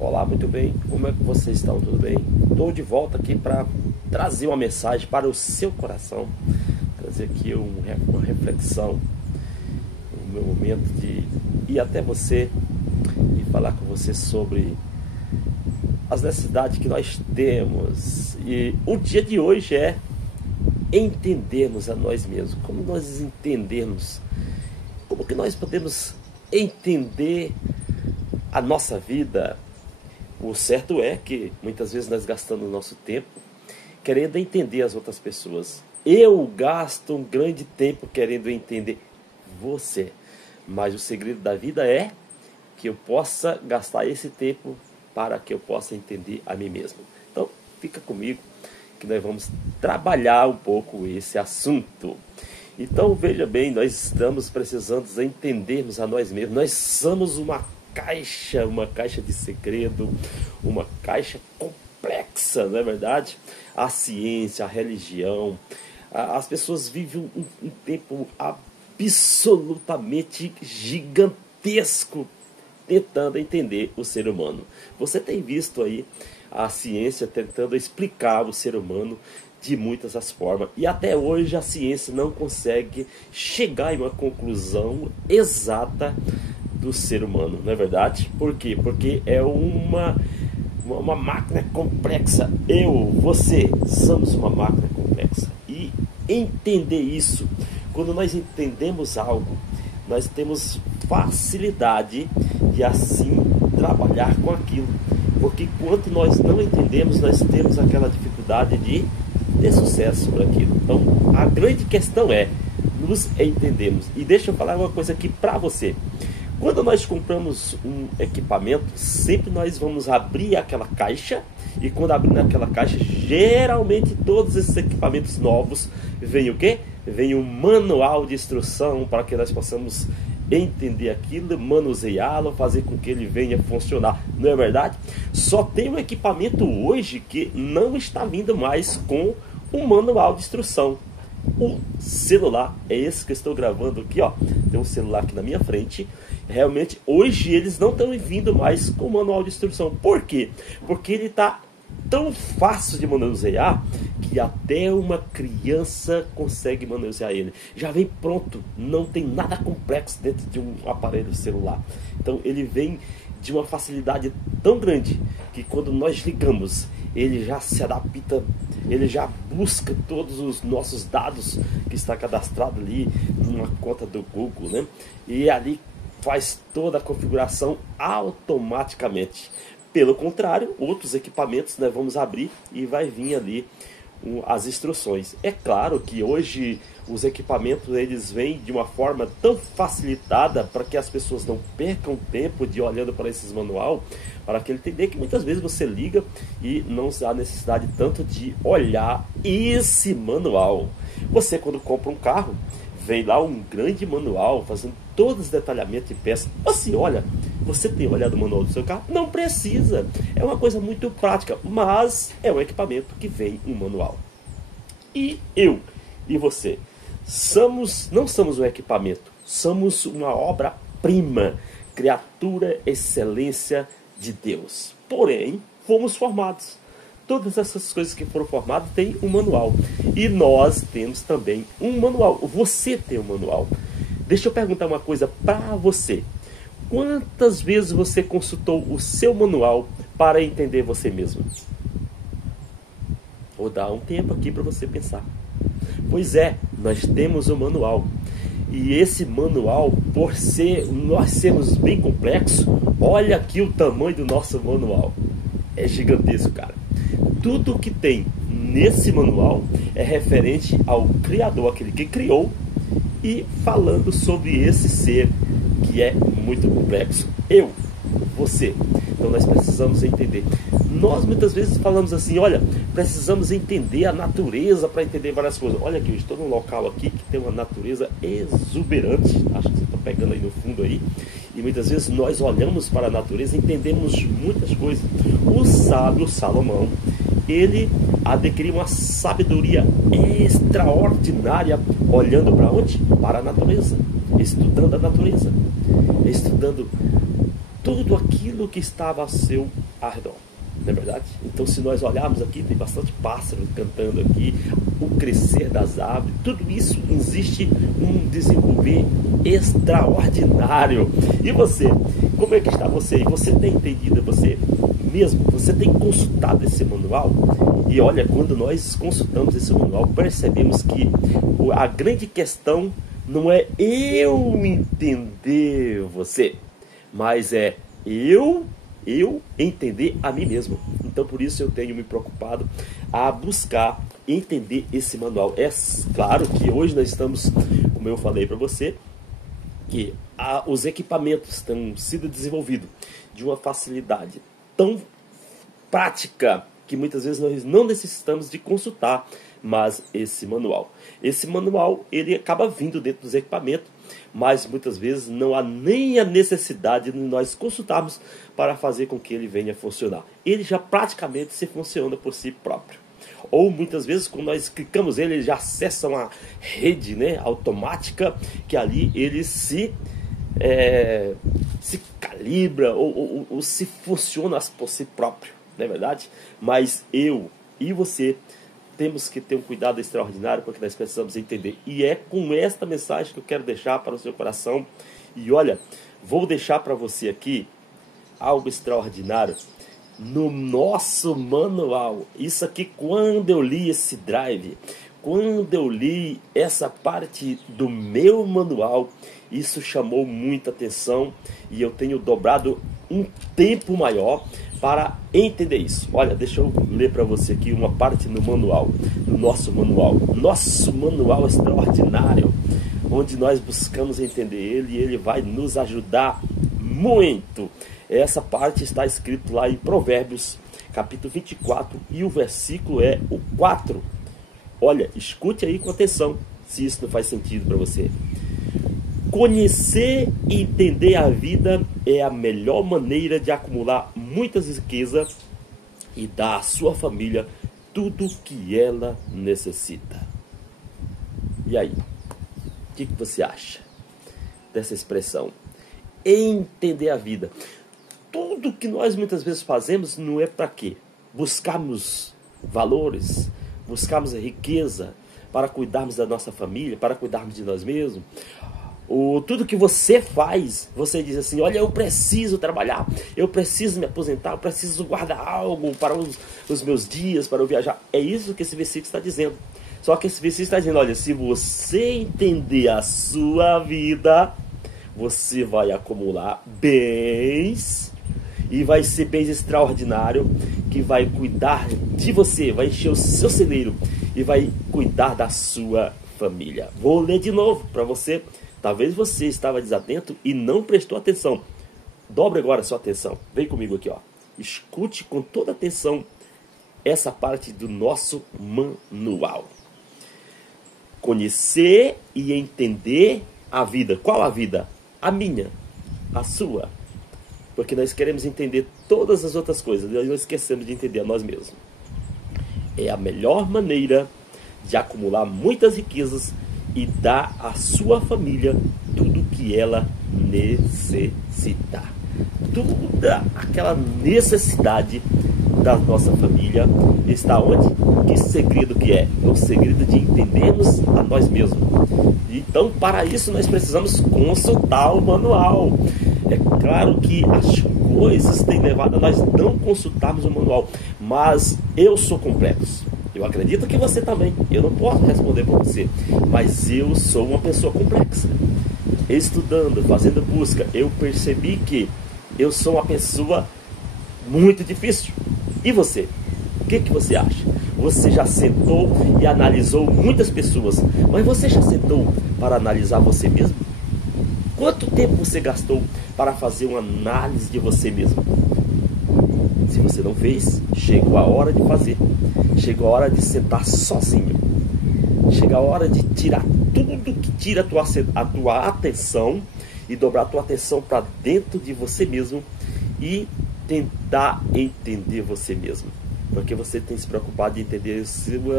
Olá, muito bem, como é que vocês estão? Tudo bem? Estou de volta aqui para trazer uma mensagem para o seu coração, trazer aqui uma reflexão, o meu momento de ir até você e falar com você sobre as necessidades que nós temos. E o dia de hoje é entendermos a nós mesmos. Como nós entendemos, como que nós podemos entender a nossa vida. O certo é que muitas vezes nós gastamos nosso tempo querendo entender as outras pessoas. Eu gasto um grande tempo querendo entender você, mas o segredo da vida é que eu possa gastar esse tempo para que eu possa entender a mim mesmo. Então fica comigo que nós vamos trabalhar um pouco esse assunto. Então veja bem, nós estamos precisando entendermos a nós mesmos. Nós somos uma caixa de segredo, uma caixa complexa, não é verdade? A ciência, a religião, as pessoas vivem um tempo absolutamente gigantesco tentando entender o ser humano. Você tem visto aí a ciência tentando explicar o ser humano de muitas as formas, e até hoje a ciência não consegue chegar em uma conclusão exata do ser humano, não é verdade? Por quê? Porque é uma máquina complexa. Você, somos uma máquina complexa. E entender isso, quando nós entendemos algo, nós temos facilidade de assim trabalhar com aquilo. Porque enquanto nós não entendemos, nós temos aquela dificuldade de ter sucesso sobre aquilo. Então, a grande questão é nos entendemos. E deixa eu falar uma coisa aqui para você. Quando nós compramos um equipamento, sempre nós vamos abrir aquela caixa, e quando abrir aquela caixa, geralmente todos esses equipamentos novos, vem o quê? Vem um manual de instrução para que nós possamos entender aquilo, manuseá-lo, fazer com que ele venha funcionar, não é verdade? Só tem um equipamento hoje que não está vindo mais com um manual de instrução. O celular é esse que eu estou gravando aqui, ó. Tem um celular aqui na minha frente. Realmente hoje eles não estão vindo mais com manual de instrução. Por quê? Porque ele está tão fácil de manusear que até uma criança consegue manusear ele. Já vem pronto, não tem nada complexo dentro de um aparelho celular. Então ele vem de uma facilidade tão grande que quando nós ligamos, ele já se adapta, ele já busca todos os nossos dados que está cadastrado ali numa conta do Google, né? E ali faz toda a configuração automaticamente. Pelo contrário, outros equipamentos nós vamos abrir e vai vir ali as instruções. É claro que hoje os equipamentos eles vêm de uma forma tão facilitada para que as pessoas não percam tempo de olhando para esses manual, para que ele entender que muitas vezes você liga e não há necessidade tanto de olhar esse manual. Você quando compra um carro, vem lá um grande manual fazendo todos os detalhamentos de peças. Assim, olha, você tem olhado o manual do seu carro? Não precisa. É uma coisa muito prática, mas é um equipamento que vem um manual. E eu e você não somos um equipamento, somos uma obra-prima, criatura, excelência de Deus. Porém, fomos formados. Todas essas coisas que foram formadas têm um manual. E nós temos também um manual. Você tem um manual. Deixa eu perguntar uma coisa para você. Quantas vezes você consultou o seu manual para entender você mesmo? Vou dar um tempo aqui para você pensar. Pois é, nós temos um manual. E esse manual, por nós sermos bem complexos, olha aqui o tamanho do nosso manual. É gigantesco, cara. Tudo que tem nesse manual é referente ao Criador, aquele que criou, e falando sobre esse ser que é muito complexo. Você. Então nós precisamos entender. Nós muitas vezes falamos assim, olha, precisamos entender a natureza para entender várias coisas. Olha aqui, eu estou num local aqui que tem uma natureza exuberante. Acho que você está pegando aí no fundo aí. E muitas vezes nós olhamos para a natureza e entendemos muitas coisas. O sábio Salomão, ele adquiriu uma sabedoria extraordinária olhando para onde? Para a natureza, estudando a natureza, estudando tudo aquilo que estava ao seu redor, não é verdade? Então, se nós olharmos aqui, tem bastante pássaro cantando aqui, o crescer das árvores, tudo isso existe um desenvolver extraordinário. E você, como é que está você? Você tem entendido você mesmo? Você tem consultado esse manual? E olha, quando nós consultamos esse manual, percebemos que a grande questão não é eu entender você, mas é eu entender a mim mesmo. Então, por isso eu tenho me preocupado a buscar entender esse manual. É claro que hoje nós estamos, como eu falei para você, que os equipamentos estão sendo desenvolvidos de uma facilidade tão prática que muitas vezes nós não necessitamos de consultar mas esse manual. Esse manual, ele acaba vindo dentro dos equipamentos, mas muitas vezes não há nem a necessidade de nós consultarmos para fazer com que ele venha funcionar. Ele já praticamente se funciona por si próprio. Ou muitas vezes quando nós clicamos nele, ele já acessa uma rede, né, automática, que ali ele se calibra ou se funciona por si próprio, não é verdade? Mas eu e você temos que ter um cuidado extraordinário, porque nós precisamos entender. E é com esta mensagem que eu quero deixar para o seu coração. E olha, vou deixar para você aqui algo extraordinário no nosso manual. Isso aqui, quando eu li esse drive, quando eu li essa parte do meu manual, isso chamou muita atenção e eu tenho dobrado um tempo maior para entender isso. Olha, deixa eu ler para você aqui uma parte no manual, no nosso manual. Nosso manual extraordinário, onde nós buscamos entender ele e ele vai nos ajudar muito. Essa parte está escrito lá em Provérbios, capítulo 24, e o versículo é o 4. Olha, escute aí com atenção, se isso não faz sentido para você. Conhecer e entender a vida é a melhor maneira de acumular muitas riquezas e dar à sua família tudo que ela necessita. E aí, o que você acha dessa expressão? Entender a vida. Tudo que nós muitas vezes fazemos não é para quê? Buscarmos valores, buscarmos a riqueza para cuidarmos da nossa família, para cuidarmos de nós mesmos. Tudo que você faz, você diz assim, olha, eu preciso trabalhar, eu preciso me aposentar, eu preciso guardar algo para os meus dias, para eu viajar. É isso que esse versículo está dizendo. Só que esse versículo está dizendo, olha, se você entender a sua vida, você vai acumular bens, e vai ser bens extraordinário, que vai cuidar de você, vai encher o seu celeiro, e vai cuidar da sua família. Vou ler de novo para você. Talvez você estava desatento e não prestou atenção. Dobre agora a sua atenção. Vem comigo aqui, ó. Escute com toda atenção essa parte do nosso manual. Conhecer e entender a vida. Qual a vida? A minha, a sua. Porque nós queremos entender todas as outras coisas, nós não esquecemos de entender a nós mesmos. É a melhor maneira de acumular muitas riquezas e dar à sua família tudo que ela necessita. Toda aquela necessidade da nossa família está onde? Que segredo que é? É o segredo de entendermos a nós mesmos. Então, para isso, nós precisamos consultar o manual. É claro que as coisas têm levado a nós não consultarmos o manual, mas eu sou complexo. Eu acredito que você também. Eu não posso responder por você, mas eu sou uma pessoa complexa. Estudando, fazendo busca, eu percebi que eu sou uma pessoa muito difícil. E você? O que você acha? Você já sentou e analisou muitas pessoas, mas você já sentou para analisar você mesmo? Quanto tempo você gastou para fazer uma análise de você mesmo? Se você não fez, chegou a hora de fazer. Chegou a hora de sentar sozinho. Chega a hora de tirar tudo que tira a tua atenção e dobrar a tua atenção para dentro de você mesmo e tentar entender você mesmo. Porque você tem se preocupado em entender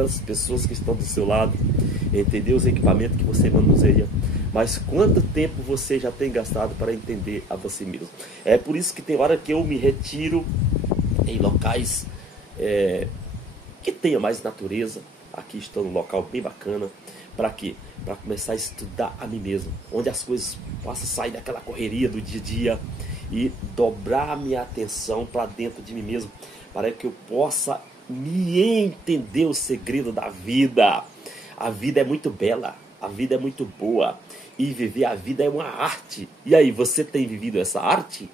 as pessoas que estão do seu lado, entender os equipamentos que você manuseia. Mas quanto tempo você já tem gastado para entender a você mesmo? É por isso que tem hora que eu me retiro em locais que tenha mais natureza. Aqui estou num local bem bacana. Para quê? Para começar a estudar a mim mesmo, onde as coisas possam sair daquela correria do dia a dia e dobrar minha atenção para dentro de mim mesmo, para que eu possa me entender o segredo da vida. A vida é muito bela, a vida é muito boa e viver a vida é uma arte. E aí, você tem vivido essa arte?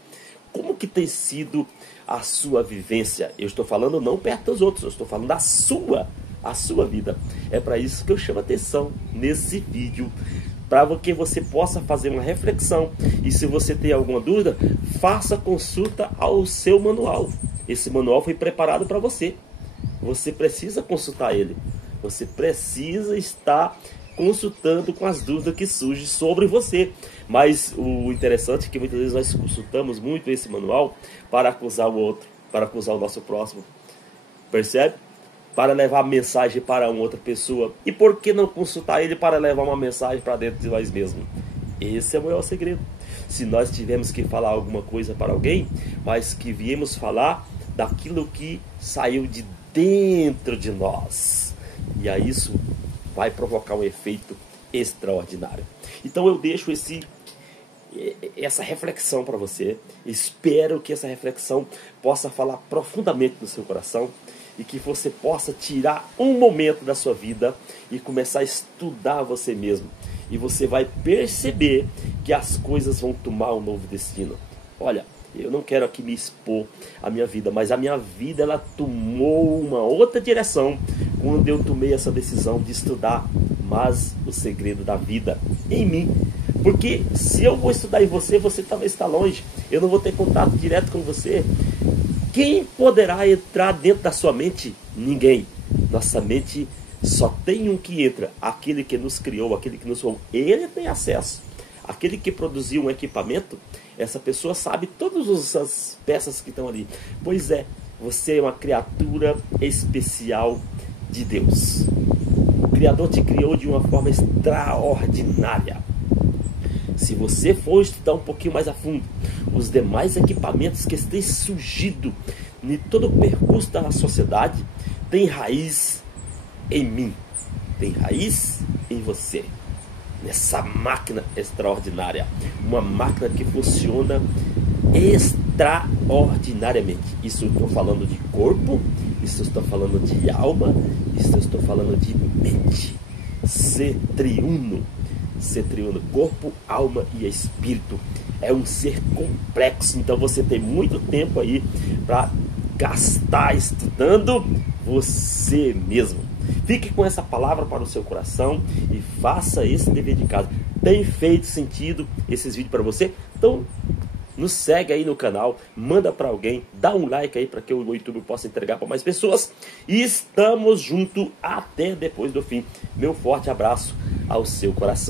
Como que tem sido a sua vivência? Eu estou falando não perto dos outros, eu estou falando da sua vida. É para isso que eu chamo a atenção nesse vídeo, para que você possa fazer uma reflexão. E se você tem alguma dúvida, faça consulta ao seu manual. Esse manual foi preparado para você. Você precisa consultar ele. Você precisa estar consultando com as dúvidas que surgem sobre você. Mas o interessante é que muitas vezes nós consultamos muito esse manual para acusar o outro, para acusar o nosso próximo. Percebe? Para levar mensagem para uma outra pessoa. E por que não consultar ele para levar uma mensagem para dentro de nós mesmos? Esse é o maior segredo. Se nós tivermos que falar alguma coisa para alguém, mas que viemos falar daquilo que saiu de dentro de nós. E aí isso vai provocar um efeito extraordinário. Então eu deixo essa reflexão para você. Espero que essa reflexão possa falar profundamente no seu coração e que você possa tirar um momento da sua vida e começar a estudar você mesmo. E você vai perceber que as coisas vão tomar um novo destino. Olha, eu não quero aqui me expor a minha vida, mas a minha vida ela tomou uma outra direção quando eu tomei essa decisão de estudar mais o segredo da vida em mim. Porque se eu vou estudar em você, você talvez está longe, eu não vou ter contato direto com você. Quem poderá entrar dentro da sua mente? Ninguém. Nossa mente só tem um que entra, aquele que nos criou, aquele que nos formou. Ele tem acesso. Aquele que produziu um equipamento, essa pessoa sabe todas as peças que estão ali. Pois é, você é uma criatura especial de Deus. O Criador te criou de uma forma extraordinária. Se você for estudar um pouquinho mais a fundo, os demais equipamentos que têm surgido em todo o percurso da sociedade têm raiz em mim, tem raiz em você, nessa máquina extraordinária, uma máquina que funciona extraordinariamente. Isso eu estou falando de corpo, isso eu estou falando de alma, isso eu estou falando de mente. Ser triuno, corpo, alma e espírito. É um ser complexo, então você tem muito tempo aí para gastar estudando você mesmo. Fique com essa palavra para o seu coração e faça esse dever de casa. Tem feito sentido esses vídeos para você? Então nos segue aí no canal, manda para alguém, dá um like aí para que o YouTube possa entregar para mais pessoas. E estamos juntos até depois do fim. Meu forte abraço ao seu coração.